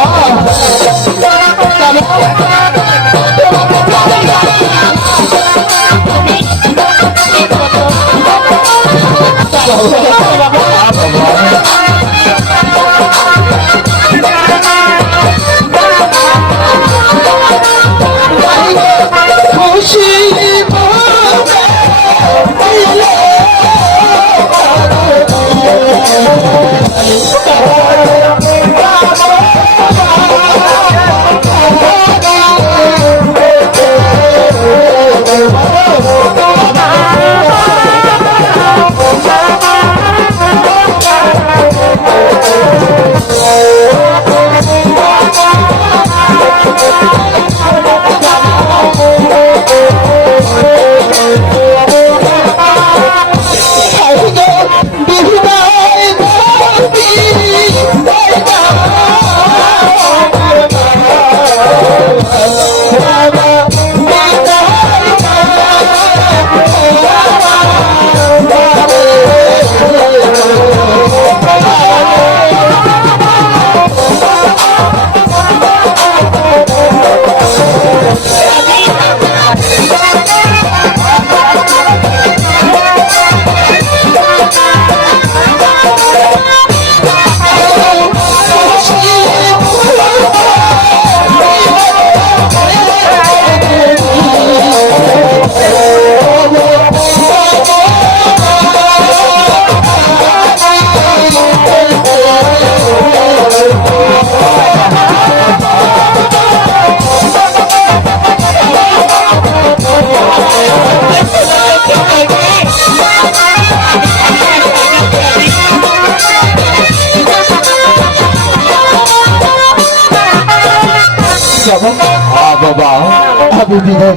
Oh, যাব হ্যাঁ বাবা। আমি বিদেশ